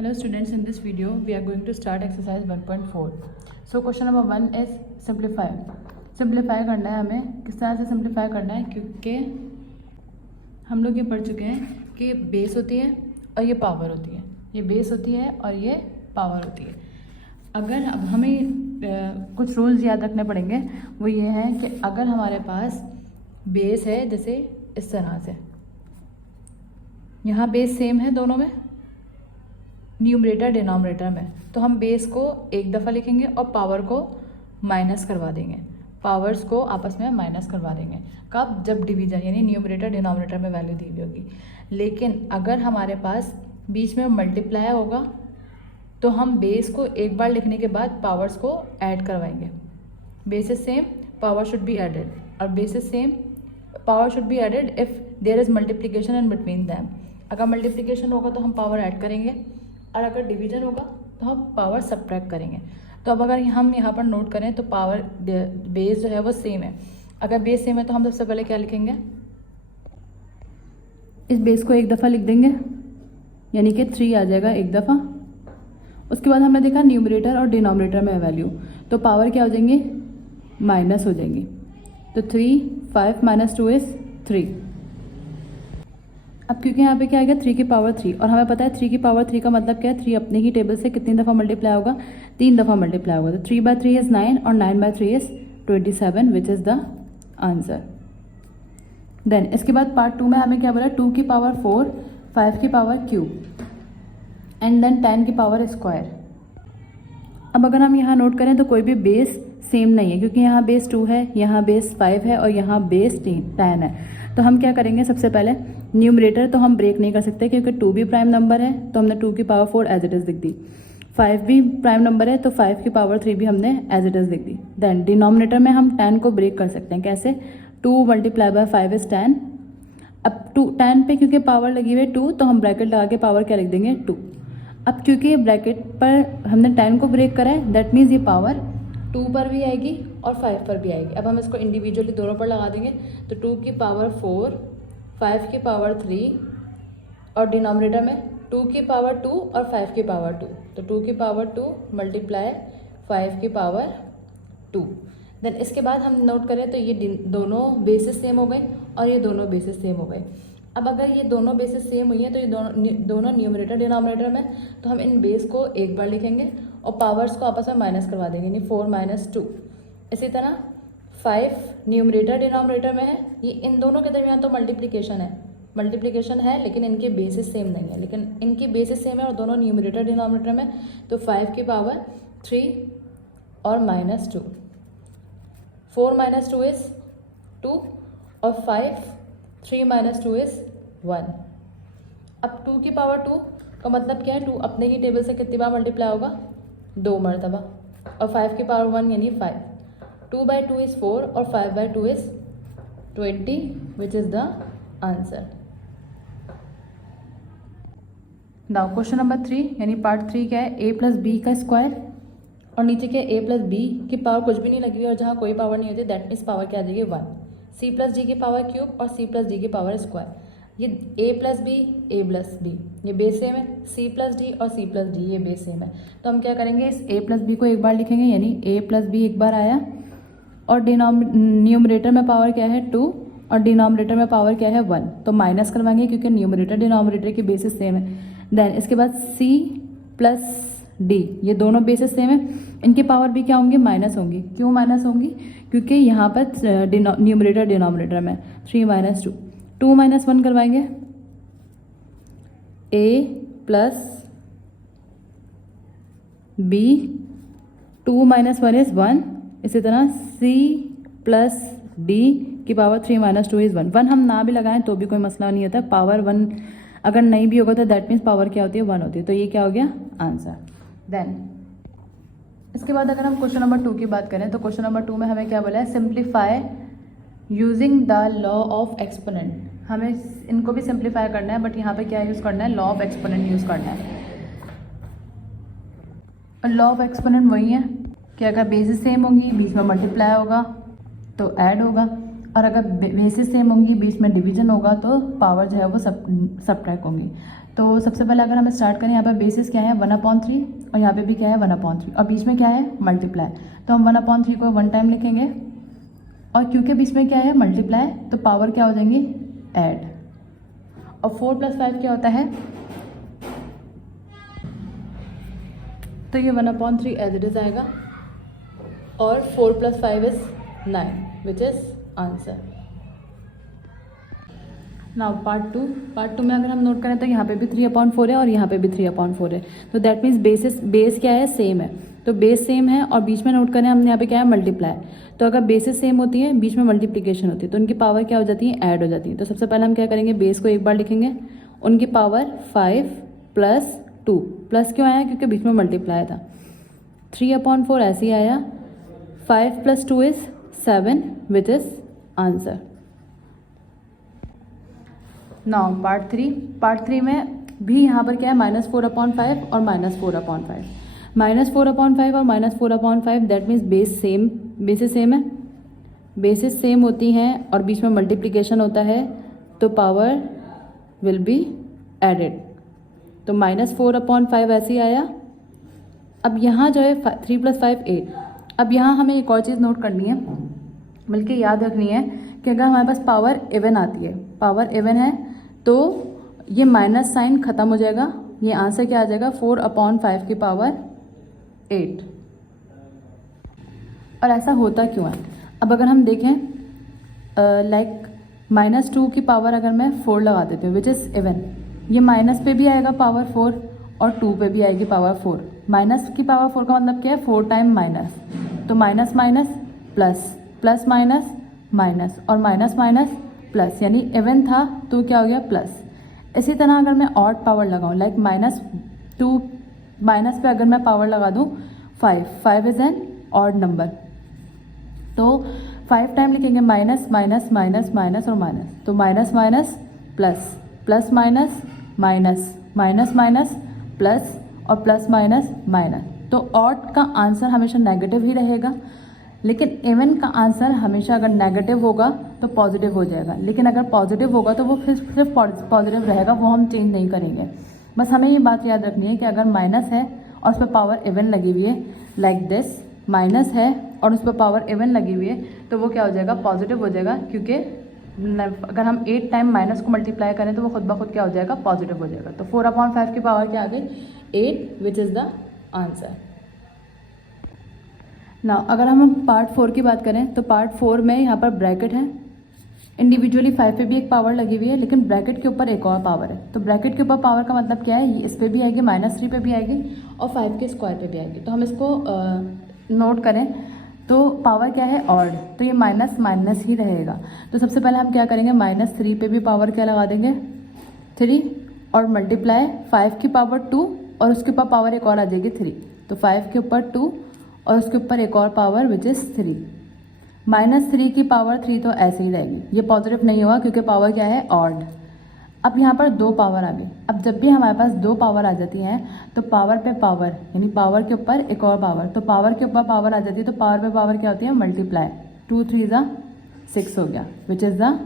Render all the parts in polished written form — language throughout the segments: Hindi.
Hello students, in this video we are going to start exercise 1.4. So question number 1 is simplify. Simplify करना है हमें। किस तरह से सिंप्लीफाई करना है, क्योंकि हम लोग ये पढ़ चुके हैं कि बेस होती है और ये पावर होती है। ये बेस होती है और ये पावर होती है। अगर अब हमें कुछ रूल्स याद रखने पड़ेंगे, वो ये हैं कि अगर हमारे पास बेस है, जैसे इस तरह से, यहाँ बेस सेम है दोनों में, न्यूमरेटर डिनोमिनेटर में, तो हम बेस को एक दफ़ा लिखेंगे और पावर को माइनस करवा देंगे। पावर्स को आपस में माइनस करवा देंगे। कब? जब डिवीजन यानी न्यूमरेटर डिनोमिनेटर में वैल्यू दी हुई होगी। लेकिन अगर हमारे पास बीच में मल्टीप्लाई होगा तो हम बेस को एक बार लिखने के बाद पावर्स को ऐड करवाएंगे। Base is same, power should be added, और base is same, power should be added if there is multiplication in between them. अगर मल्टीप्लिकेशन होगा तो हम पावर ऐड करेंगे, और अगर डिवीजन होगा तो हम पावर सब्ट्रैक्ट करेंगे। तो अब अगर हम यहाँ पर नोट करें तो पावर बेस जो है वो सेम है। अगर बेस सेम है तो हम सबसे पहले क्या लिखेंगे, इस बेस को एक दफ़ा लिख देंगे, यानी कि 3 आ जाएगा एक दफ़ा। उसके बाद हमने देखा न्यूमरेटर और डिनोमिनेटर में वैल्यू, तो पावर क्या हो जाएंगी, माइनस हो जाएंगी। तो 3, 5 - 2 इज़ 3। अब क्योंकि यहाँ पे क्या आएगा 3 की पावर 3, और हमें पता है 3 की पावर 3 का मतलब क्या है, 3 अपने ही टेबल से कितनी दफ़ा मल्टीप्लाई होगा, 3 दफ़ा मल्टीप्लाई होगा। तो 3/3 इज़ 9 और 9/3 is 27, which is the answer. Then इसके बाद पार्ट 2 में हमें क्या बोला, 2 की पावर 4, 5 की पावर क्यूब, एंड देन 10 की पावर स्क्वायर। अब अगर हम यहाँ नोट करें तो कोई भी बेस सेम नहीं है, क्योंकि यहाँ बेस 2 है, यहाँ बेस 5 है और यहाँ बेस 10 है। तो हम क्या करेंगे, सबसे पहले न्यूमरेटर तो हम ब्रेक नहीं कर सकते, क्योंकि 2 भी प्राइम नंबर है, तो हमने 2 की पावर 4 एज इट इज़ लिख दी। 5 भी प्राइम नंबर है, तो 5 की पावर 3 भी हमने एज इट इज़ लिख दी। देन डिनोमिनेटर में हम 10 को ब्रेक कर सकते हैं। कैसे? 2 × 5 इज़ 10। अब 10 पे क्योंकि पावर लगी हुई है 2, तो हम ब्रैकेट लगा के पावर क्या लिख देंगे, 2। अब क्योंकि ब्रैकेट पर हमने 10 को ब्रेक करा है, दैट मीन्स ये पावर 2 पर भी आएगी और 5 पर भी आएगी। अब हम इसको इंडिविजुअली दोनों पर लगा देंगे, तो 2 की पावर 4, 5 की पावर 3, और डिनोमिनेटर में 2 की पावर 2 और 5 की पावर 2, तो 2 की पावर 2 मल्टीप्लाई 5 की पावर 2। देन इसके बाद हम नोट करें तो ये दोनों बेसिस सेम हो गए और ये दोनों बेसिस सेम हो गए। अब अगर ये दोनों बेसिस सेम हुई हैं तो ये दोनों न्यूमरेटर डिनोमिनेटर में, तो हम इन बेस को एक बार लिखेंगे और पावर्स को आपस में माइनस करवा देंगे, यानी 4 - 2। इसी तरह 5 न्यूमरेटर डिनोमिनेटर में है, ये इन दोनों के दरमियान तो मल्टीप्लिकेशन है, लेकिन इनके बेसिस सेम नहीं है, लेकिन इनकी बेसिस सेम है और दोनों न्यूमरेटर डिनोमिनेटर में, तो 5 की पावर 3 और -2। 4 - 2 इज़ 2 और 3 - 2 इज़ 1। अब 2 की पावर 2 का मतलब क्या है, 2 अपने ही टेबल से कितनी बार मल्टीप्लाई होगा, 2 मरतबा, और 5 की पावर 1 यानी 5। 2/2 इज़ 4 और 5/2 is 20, which is the answer. Now question number 3 यानी पार्ट 3 क्या है, a + b का स्क्वायर, और नीचे क्या a + b की पावर कुछ भी नहीं लगी हुई और जहाँ कोई पावर नहीं होती, दैट मीन्स पावर क्या आ जाएगी, 1। c + d की पावर क्यूब और c + d की पावर स्क्वायर। ये a + b ये बेस सेम है, c + d और c + d ये बेस सेम है। तो हम क्या करेंगे, इस a + b को एक बार लिखेंगे, यानी a + b एक बार आया, और न्यूमरेटर में पावर क्या है 2 और डिनोमिनेटर में पावर क्या है 1, तो माइनस करवाएंगे क्योंकि न्यूमरेटर डिनोमिनेटर की बेसिस सेम है। देन इसके बाद c + d ये दोनों बेसिस सेम है, इनकी पावर भी क्या होंगी, माइनस होंगी। क्यों माइनस होंगी, क्योंकि यहाँ पर न्यूमरेटर डिनोमिनेटर में 3 - 2, 2 - 1 करवाएंगे, a + b, 2 - 1 इज़ 1। इसी तरह c + d की पावर 3 - 2 इज़ 1। हम ना भी लगाएं तो भी कोई मसला नहीं होता, पावर 1 अगर नहीं भी होगा तो दैट मीन्स पावर क्या होती है, 1 होती है। तो ये क्या हो गया, आंसर। देन इसके बाद अगर हम क्वेश्चन नंबर 2 की बात करें, तो क्वेश्चन नंबर 2 में हमें क्या बोला है, simplify using the law of exponent. हमें इनको भी सिंप्लीफाई करना है, बट यहाँ पे क्या यूज़ करना है, लॉ ऑफ एक्सपोनेंट यूज़ करना है। और लॉ ऑफ एक्सपोनेंट वही है कि अगर बेसिस सेम होंगी, बीच में मल्टीप्लाई होगा तो ऐड होगा, और अगर बेसिस सेम होंगी, बीच में डिवीजन होगा तो पावर जो है वो सब्ट्रैक्ट होंगी। तो सबसे पहले अगर हम स्टार्ट करें, यहाँ पर बेसिस क्या है 1/3 और यहाँ पे भी क्या है 1/3 और बीच में क्या है मल्टीप्लाई, तो हम 1/3 को 1 टाइम लिखेंगे और क्योंकि बीच में क्या है मल्टीप्लाई तो पावर क्या हो जाएंगी ऐड, और 4 + 5 क्या होता है, तो ये 1/3 एज इट इज आएगा और 4 + 5 is 9 which is answer. Now part two में अगर हम नोट करें तो यहाँ पे भी 3/4 है और यहाँ पे भी 3/4 है, तो दैट मीन्स बेस क्या है सेम है, तो बेस सेम है और बीच में नोट करें हमने यहाँ पे क्या है मल्टीप्लाई, तो अगर बेसिस सेम होती है बीच में मल्टीप्लिकेशन होती है तो उनकी पावर क्या हो जाती है ऐड हो जाती है। तो सबसे पहले हम क्या करेंगे बेस को एक बार लिखेंगे, उनकी पावर 5 + 2 प्लस क्यों आया क्योंकि बीच में मल्टीप्लाई था, 3/4 ऐसे ही आया, 5 + 2 is 7 which is answer. Now part three में भी यहाँ पर क्या है -4/5 और -4/5, -4/5 और -4/5 दैट मीन्स बेसिस सेम है, बेसिस सेम होती हैं और बीच में मल्टीप्लिकेशन होता है तो पावर विल बी एडेड, तो -4/5 ऐसे ही आया। अब यहाँ जो है 3 + 5 8, अब यहाँ हमें एक और चीज़ नोट करनी है बल्कि याद रखनी है कि अगर हमारे पास पावर इवन आती है, पावर इवन है तो ये माइनस साइन खत्म हो जाएगा, ये आंसर क्या आ जाएगा 4/5 की पावर 8। और ऐसा होता क्यों है, अब अगर हम देखें लाइक -2 की पावर अगर मैं 4 लगा देती हूँ विच इज़ इवन, ये माइनस पे भी आएगा पावर 4 और 2 पे भी आएगी पावर 4, माइनस की पावर 4 का मतलब क्या है 4 टाइम माइनस, तो minus minus plus, plus minus minus और माइनस माइनस प्लस, यानी इवन था तो क्या हो गया प्लस। इसी तरह अगर मैं ऑड पावर लगाऊं लाइक -2 माइनस पे अगर मैं पावर लगा दूं 5 इज एन ऑड नंबर, तो 5 टाइम लिखेंगे माइनस माइनस माइनस माइनस और माइनस, तो minus minus plus, plus minus minus, minus minus plus और प्लस माइनस माइनस, तो ऑड का आंसर हमेशा नेगेटिव ही रहेगा, लेकिन इवन का आंसर हमेशा अगर नेगेटिव होगा तो पॉजिटिव हो जाएगा, लेकिन अगर पॉजिटिव होगा तो वो फिर सिर्फ पॉजिटिव रहेगा, वो हम चेंज नहीं करेंगे। बस हमें ये बात याद रखनी है कि अगर माइनस है और उस पर पावर इवन लगी हुई है लाइक दिस, माइनस है और उस पर पावर इवन लगी हुई है तो वो क्या हो जाएगा पॉजिटिव हो जाएगा, क्योंकि अगर हम 8 टाइम माइनस को मल्टीप्लाई करें तो वो खुद ब खुद क्या हो जाएगा पॉजिटिव हो जाएगा। तो 4/5 की पावर क्या आ गई 8 विच इज़ द आंसर। ना अगर हम पार्ट 4 की बात करें तो पार्ट 4 में यहाँ पर ब्रैकेट है, इंडिविजुअली 5 पे भी एक पावर लगी हुई है लेकिन ब्रैकेट के ऊपर एक और पावर है, तो ब्रैकेट के ऊपर पावर का मतलब क्या है, इस पे भी आएगी -3 पे भी आएगी और 5 के स्क्वायर पे भी आएगी, तो हम इसको नोट करें तो पावर क्या है ऑड, तो ये माइनस माइनस ही रहेगा। तो सबसे पहले हम क्या करेंगे -3 पे भी पावर क्या लगा देंगे 3 और मल्टीप्लाई 5 की पावर 2 और उसके ऊपर पावर एक और आ जाएगी 3, तो 5 के ऊपर 2 और उसके ऊपर एक और पावर विच इज़ 3, -3 की पावर 3 तो ऐसे ही रहेगी, ये पॉजिटिव नहीं होगा क्योंकि पावर क्या है ऑड। अब यहाँ पर 2 पावर आ गई, अब जब भी हमारे पास 2 पावर आ जाती हैं तो पावर पे पावर यानी पावर के ऊपर एक और पावर, तो पावर के ऊपर पावर आ जाती है तो पावर पे पावर क्या होती है मल्टीप्लाई, 2 3 ज़ा 6 हो गया विच इज़ द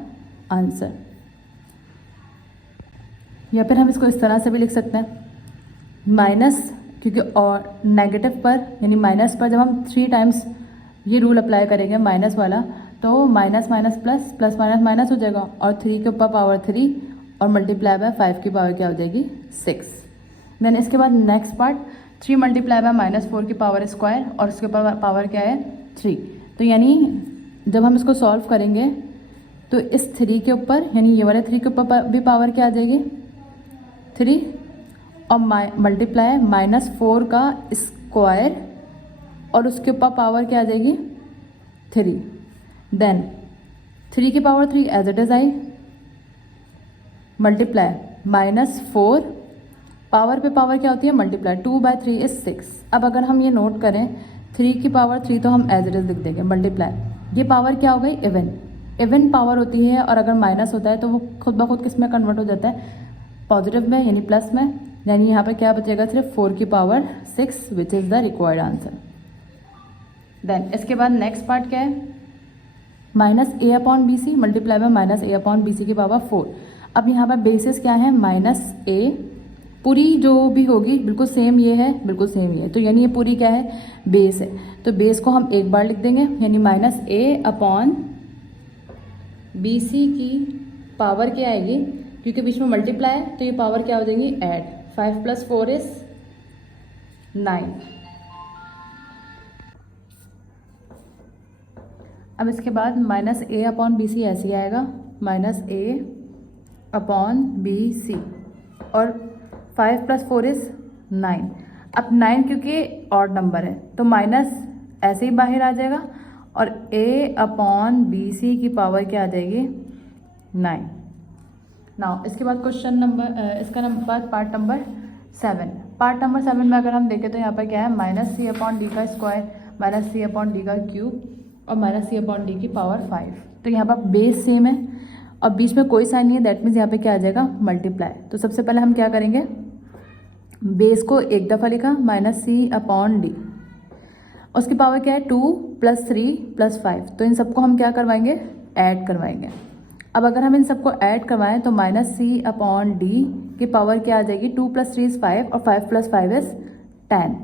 आंसर। या फिर हम इसको इस तरह से भी लिख सकते हैं माइनस, क्योंकि और नेगेटिव पर यानी माइनस पर जब हम 3 टाइम्स ये रूल अप्लाई करेंगे माइनस वाला तो minus minus plus, plus minus minus हो जाएगा और 3 के ऊपर पावर 3 और मल्टीप्लाई बाय 5 की पावर क्या हो जाएगी 6। देन इसके बाद नेक्स्ट पार्ट 3 मल्टीप्लाई बाय -4 की पावर स्क्वायर और उसके ऊपर पावर क्या है 3, तो यानी जब हम इसको सॉल्व करेंगे तो इस 3 के ऊपर यानी ये वाले 3 के ऊपर भी पावर क्या आ जाएगी 3 और मल्टीप्लाई -4 का स्क्वायर और उसके ऊपर पावर क्या आ जाएगी 3, देन 3 की पावर 3 एज इट इज आई, मल्टीप्लाई -4 पावर पे पावर क्या होती है मल्टीप्लाई, 2/3 इज 6। अब अगर हम ये नोट करें 3 की पावर 3 तो हम एज इट इज लिख देंगे, मल्टीप्लाई ये पावर क्या हो गई इवन पावर होती है और अगर माइनस होता है तो वो खुद ब खुद किस में कन्वर्ट हो जाता है पॉजिटिव में यानी प्लस में, यानी यहाँ पे क्या बचेगा सिर्फ 4 की power 6 which is the required answer. Then इसके बाद नेक्स्ट पार्ट क्या है -a/bc मल्टीप्लाई बाय -a/bc की पावर 4। अब यहाँ पर बेसिस क्या है -a पूरी जो भी होगी बिल्कुल सेम ये है, बिल्कुल सेम ये है, तो यानी ये पूरी क्या है, बेस है। तो बेस को हम एक बार लिख देंगे, यानी माइनस ए अपॉन बी सी की पावर क्या आएगी, क्योंकि बीच में मल्टीप्लाई है तो ये पावर क्या हो जाएंगी, ऐड। 5 + 4 = 9। अब इसके बाद माइनस ए अपॉन बी सी ऐसे ही आएगा, माइनस ए अपॉन बी सी, और 5 + 4 = 9। अब 9 क्योंकि ऑड नंबर है तो माइनस ऐसे ही बाहर आ जाएगा, और a अपॉन बी सी की पावर क्या आ जाएगी, 9। नाउ इसके बाद क्वेश्चन नंबर इसका number part number 7। Part number 7 में अगर हम देखें तो यहाँ पर क्या है, माइनस सी अपॉन डी का स्क्वायर, माइनस सी अपॉन डी का क्यूब, और माइनस सी अपॉन डी की पावर 5। तो यहाँ पर बेस सेम है और बीच में कोई साइन नहीं है, दैट मीन्स यहाँ पे क्या आ जाएगा, मल्टीप्लाई। तो सबसे पहले हम क्या करेंगे, बेस को एक दफ़ा लिखा, माइनस सी अपॉन डी, उसकी पावर क्या है, 2 + 3 + 5। तो इन सबको हम क्या करवाएंगे, ऐड करवाएंगे। अब अगर हम इन सबको ऐड करवाएं तो माइनस सी अपॉन डी की पावर क्या आ जाएगी, 2 + 3 = 5 और 5 + 5 = 10।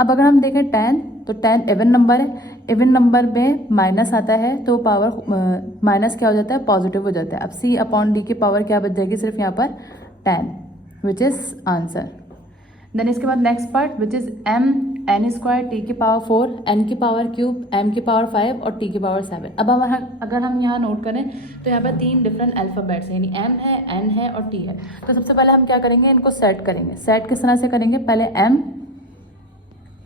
अब अगर हम देखें 10, तो 10 इवन नंबर है, इवन नंबर में माइनस आता है तो पावर माइनस क्या हो जाता है, पॉजिटिव हो जाता है। अब सी अपॉन डी की पावर क्या बच जाएगी, सिर्फ यहाँ पर 10, विच इज़ आंसर। देन इसके बाद next part which is n² t की पावर 4, n की पावर क्यूब, m की पावर 5 और t की पावर 7। अब हम अगर हम यहाँ नोट करें तो यहाँ पर 3 डिफरेंट अल्फ़ाबेट्स हैं, यानी m है, n है और t है। तो सबसे पहले हम क्या करेंगे, इनको सेट करेंगे। सेट किस तरह से करेंगे, पहले m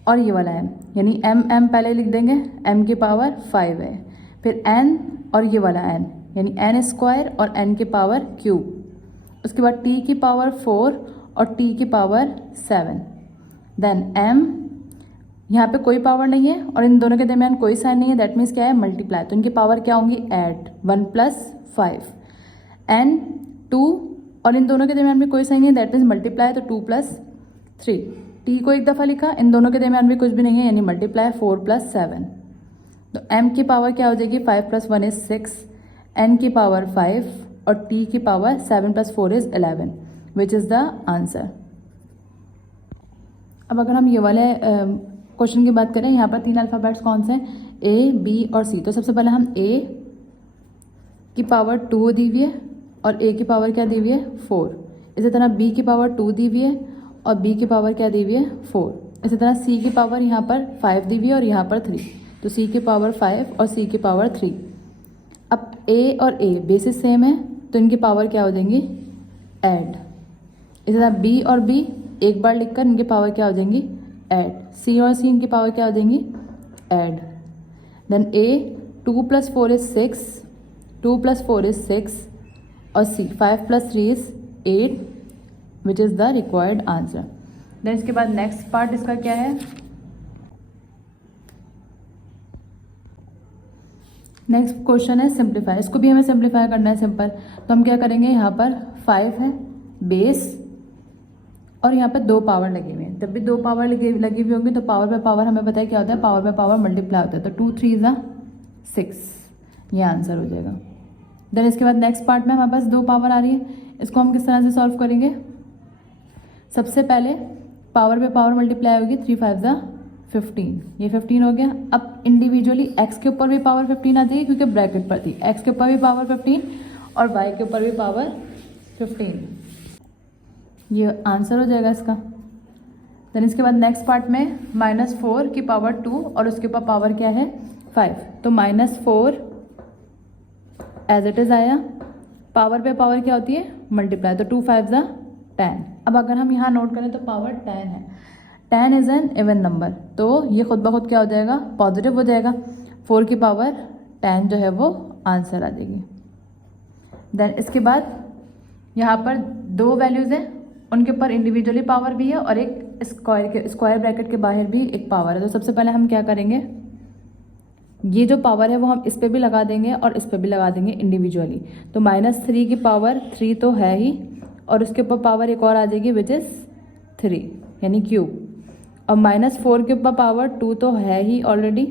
और ये वाला m, यानी m पहले लिख देंगे, m की पावर 5 है, फिर n और ये वाला n, यानी n² और n की पावर क्यूब, उसके बाद t की पावर 4 और t की पावर 7। देन m, यहाँ पे कोई पावर नहीं है और इन दोनों के दरमियान कोई साइन नहीं है, दैट मीन्स क्या है, मल्टीप्लाई। तो इनकी पावर क्या होंगी, ऐड, 1 + 5। n 2 और इन दोनों के दरमियान भी कोई साइन नहीं है, दैट मीन्स मल्टीप्लाई, तो 2 + 3। t को एक दफ़ा लिखा, इन दोनों के दरमियान भी कुछ भी नहीं है, यानी मल्टीप्लाई, 4 + 7। तो m की पावर क्या हो जाएगी, 5 + 1 = 6, n की पावर 5 और t की power 7 + 4 = 11, which is the answer. अब अगर हम ये वाले क्वेश्चन की बात करें, यहाँ पर 3 अल्फ़ाबेट्स कौन से हैं, A, B और C। तो सबसे पहले हम A की पावर 2 दी हुई है और A की पावर क्या दी हुई है, 4। इसी तरह B की पावर 2 दी हुई है और B की पावर क्या दी हुई है, 4। इसी तरह C की पावर यहाँ पर 5 दी हुई है और यहाँ पर 3, तो C की पावर 5 और C की पावर 3। अब A और A बेसिस सेम है तो इनकी पावर क्या हो जाएंगी, ऐड। इसी तरह B और B एक बार लिखकर इनकी पावर क्या हो जाएंगी, ऐड। C और C इनकी पावर क्या हो जाएंगी, ऐड। देन A 2 + 4 = 6, 2 + 4 = 6 और C 5 + 3 = 8, which is the required answer. Then इसके बाद नेक्स्ट पार्ट इसका क्या है, नेक्स्ट क्वेश्चन है सिंप्लीफाई। इसको भी हमें सिंप्लीफाई करना है सिंपल। तो हम क्या करेंगे, यहाँ पर 5 है बेस और यहाँ पे 2 पावर लगी हुई है। जब भी 2 पावर लगी हुई होंगी तो पावर पे पावर हमें पता है क्या होता है, पावर पे पावर मल्टीप्लाई होता है। तो 2 × 3 = 6, ये आंसर हो जाएगा। देन इसके बाद नेक्स्ट पार्ट में हमारे पास 2 पावर आ रही है, इसको हम किस तरह से सॉल्व करेंगे। सबसे पहले पावर पे पावर मल्टीप्लाई होगी, 3 × 5 = 15, ये 15 हो गया। अब इंडिविजुअली x के ऊपर भी पावर 15 आ जाएगी क्योंकि ब्रैकेट पर थी, x के ऊपर भी पावर 15 और y के ऊपर भी पावर 15, ये आंसर हो जाएगा इसका। देन इसके बाद नेक्स्ट पार्ट में -4 की पावर 2 और उसके ऊपर पावर क्या है, 5। तो -4 एज इट इज़ आया, पावर पे पावर क्या होती है, मल्टीप्लाई, तो 2 × 5 = 10। अब अगर हम यहाँ नोट करें तो पावर 10 है, 10 इज़ एन इवन नंबर, तो ये खुद ब खुद क्या हो जाएगा, पॉजिटिव हो जाएगा। 4 की पावर 10 जो है वो आंसर आ जाएगी। देन इसके बाद यहाँ पर 2 वैल्यूज़ हैं, उनके ऊपर इंडिविजुअली पावर भी है और एक स्क्वायर ब्रैकेट के बाहर भी एक पावर है। तो सबसे पहले हम क्या करेंगे, ये जो पावर है वो हम इस पर भी लगा देंगे और इस पर भी लगा देंगे इंडिविजुअली। तो -3 की पावर 3 तो है ही और उसके ऊपर पावर एक और आ जाएगी विच इज़ 3, यानी क्यूब। और -4 के ऊपर पावर 2 तो है ही ऑलरेडी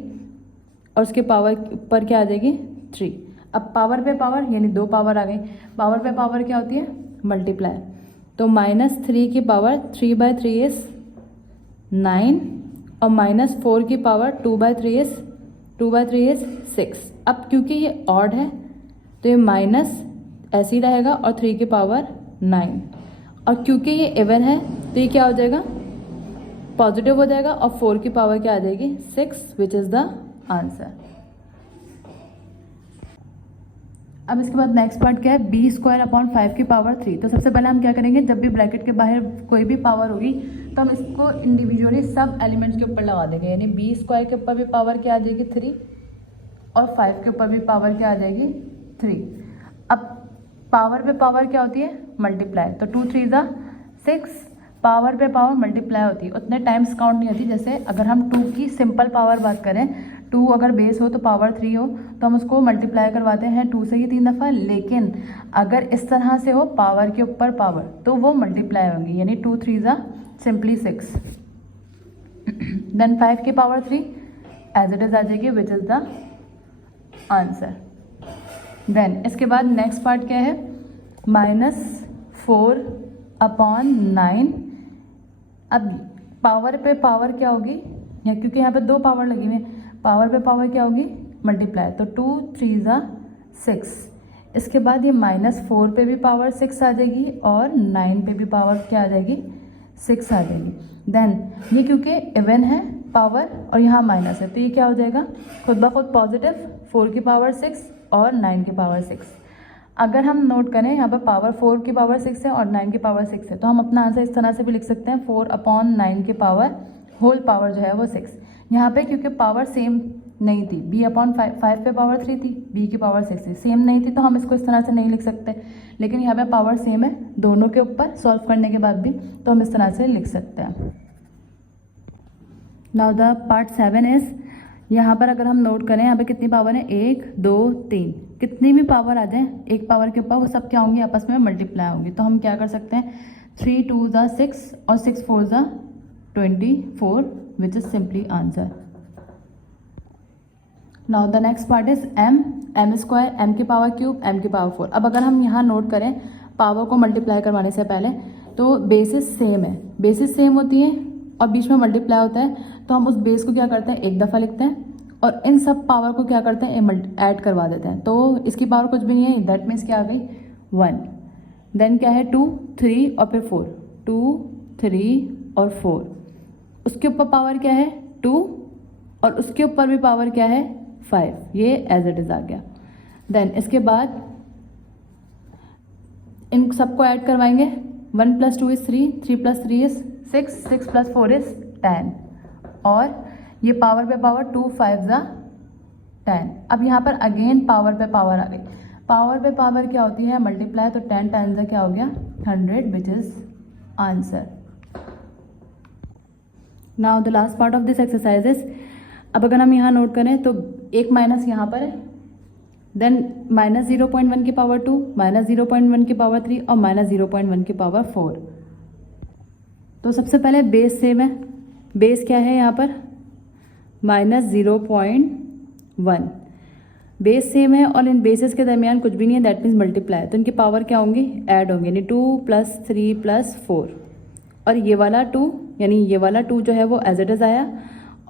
और उसके पावर पर क्या आ जाएगी, 3। अब पावर पे पावर यानी 2 पावर आ गई। पावर पे पावर क्या होती है, मल्टीप्लाई। तो -3 की पावर 3/3 इज 9 और -4 की पावर 2/3 इज 6। अब क्योंकि ये ऑड है तो ये माइनस ऐसे ही रहेगा और 3 की पावर 9, और क्योंकि ये इवन है तो ये क्या हो जाएगा, पॉजिटिव हो जाएगा और 4 की पावर क्या आ जाएगी 6, विच इज़ द आंसर। अब इसके बाद नेक्स्ट पार्ट क्या है, b² की पावर 3। तो सबसे पहले हम क्या करेंगे, जब भी ब्रैकेट के बाहर कोई भी पावर होगी तो हम इसको इंडिविजुअली सब एलिमेंट्स के ऊपर लगा देंगे, यानी b² के ऊपर भी पावर क्या आ जाएगी 3 और 5 के ऊपर भी पावर क्या आ जाएगी 3। अब पावर पे पावर क्या होती है, मल्टीप्लाई, तो 2 3 ज़ा 6, पावर पे पावर मल्टीप्लाई होती है, उतने टाइम्स काउंट नहीं होती। जैसे अगर हम 2 की सिंपल पावर बात करें, 2 अगर बेस हो तो पावर 3 हो तो हम उसको मल्टीप्लाई करवाते हैं 2 से ही 3 दफ़ा, लेकिन अगर इस तरह से हो पावर के ऊपर पावर तो वो मल्टीप्लाई होंगी, यानी 2 3 ज़ा सिंपली 6, देन 5 की पावर 3 एज इट इज़ आ जाएगी, which is the answer. Then इसके बाद नेक्स्ट पार्ट क्या है, -4/9। अब पावर पे पावर क्या होगी, या क्योंकि यहाँ पे 2 पावर लगी हुई है, पावर पे पावर क्या होगी मल्टीप्लाई, तो 2 3 ज़ा 6। इसके बाद ये -4 पे भी पावर 6 आ जाएगी और 9 पे भी पावर क्या आ जाएगी 6 आ जाएगी। देन ये क्योंकि इवन है पावर और यहाँ माइनस है तो ये क्या हो जाएगा खुद ब खुद पॉजिटिव, 4 की पावर 6 और 9 की पावर 6। अगर हम नोट करें यहाँ पर पावर 4 की पावर 6 है और 9 की पावर 6 है, तो हम अपना आंसर इस तरह से भी लिख सकते हैं 4/9 की पावर होल पावर जो है वो 6। यहाँ पे क्योंकि पावर सेम नहीं थी, b/5 पे पावर 3 थी, b की पावर 6 थी, सेम नहीं थी तो हम इसको इस तरह से नहीं लिख सकते, लेकिन यहाँ पे पावर सेम है दोनों के ऊपर सॉल्व करने के बाद भी, तो हम इस तरह से लिख सकते हैं। नाउ द पार्ट 7 इज़, यहाँ पर अगर हम नोट करें यहाँ पे कितनी पावर है 1 2 3, कितनी भी पावर आ जाए एक पावर के ऊपर वो सब क्या होंगी आपस में मल्टीप्लाई होंगी। तो हम क्या कर सकते हैं 3 2 ज़ा 6 और 6 4 ज़ा 24, which is simply answer. Now the next part is m² m की पावर क्यूब m की पावर 4। अब अगर हम यहाँ नोट करें पावर को मल्टीप्लाई करवाने से पहले तो बेसिस सेम है, बेसिस सेम होती है और बीच में मल्टीप्लाई होता है, तो हम उस बेस को क्या करते हैं एक दफ़ा लिखते हैं और इन सब पावर को क्या करते हैं ऐड करवा देते हैं। तो इसकी पावर कुछ भी नहीं है, दैट मीन्स क्या आ गई 1, देन क्या है 2 3 और फिर 4, 2 3 और 4, उसके ऊपर पावर क्या है 2 और उसके ऊपर भी पावर क्या है 5, ये एज इट इज़ आ गया। देन इसके बाद इन सबको ऐड करवाएंगे, 1 + 2 इज़ 3, 3 + 3 इज़ 6, 6 + 4 इज़ 10, और ये पावर पे पावर 2 5 ज़ा 10। अब यहाँ पर अगेन पावर पे पावर आ गई, पावर पे पावर क्या होती है मल्टीप्लाई, तो 10 10 ज़ा क्या हो गया 100, which is answer. Now the last part of this exercise is, अब अगर हम यहाँ नोट करें तो एक माइनस यहाँ पर है, देन -0.1 की पावर 2, -0.1 की पावर 3 और -0.1 की पावर 4। तो सबसे पहले बेस सेम है, बेस क्या है यहाँ पर -0.1, बेस सेम है और इन बेसिस के दरमियान कुछ भी नहीं है, दैट मीन्स मल्टीप्लाई, तो इनकी पावर क्या होंगी ऐड होंगे, यानी 2 + 3 + 4, और ये वाला 2 यानी ये वाला 2 जो है वो एज इट इज़ आया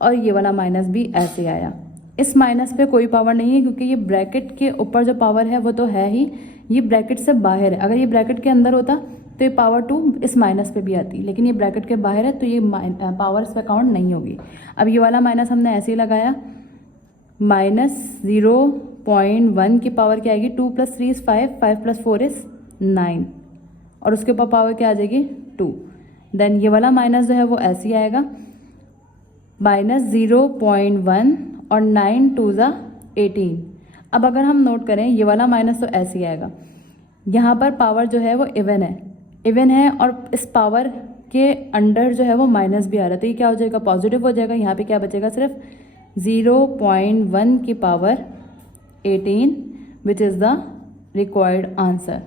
और ये वाला माइनस भी ऐसे आया। इस माइनस पे कोई पावर नहीं है क्योंकि ये ब्रैकेट के ऊपर जो पावर है वो तो है ही, ये ब्रैकेट से बाहर है। अगर ये ब्रैकेट के अंदर होता तो ये पावर 2 इस माइनस पे भी आती, लेकिन ये ब्रैकेट के बाहर है तो ये पावर इस पर काउंट नहीं होगी। अब ये वाला माइनस हमने ऐसे ही लगाया, -0.1 की पावर क्या आएगी 2 + 3 इज़ 5, 5 + 4 इज़ 9, और उसके ऊपर पावर क्या आ जाएगी 2। देन ये वाला माइनस जो है वो ऐसे ही आएगा, -0.1 और 9 2 ज़ा 18। अब अगर हम नोट करें ये वाला माइनस तो ऐसे ही आएगा, यहाँ पर पावर जो है वो इवन है और इस पावर के अंडर जो है वो माइनस भी आ रहा है, तो ये क्या हो जाएगा पॉजिटिव हो जाएगा। यहाँ पे क्या बचेगा सिर्फ 0.1 की power 18, which is the required answer.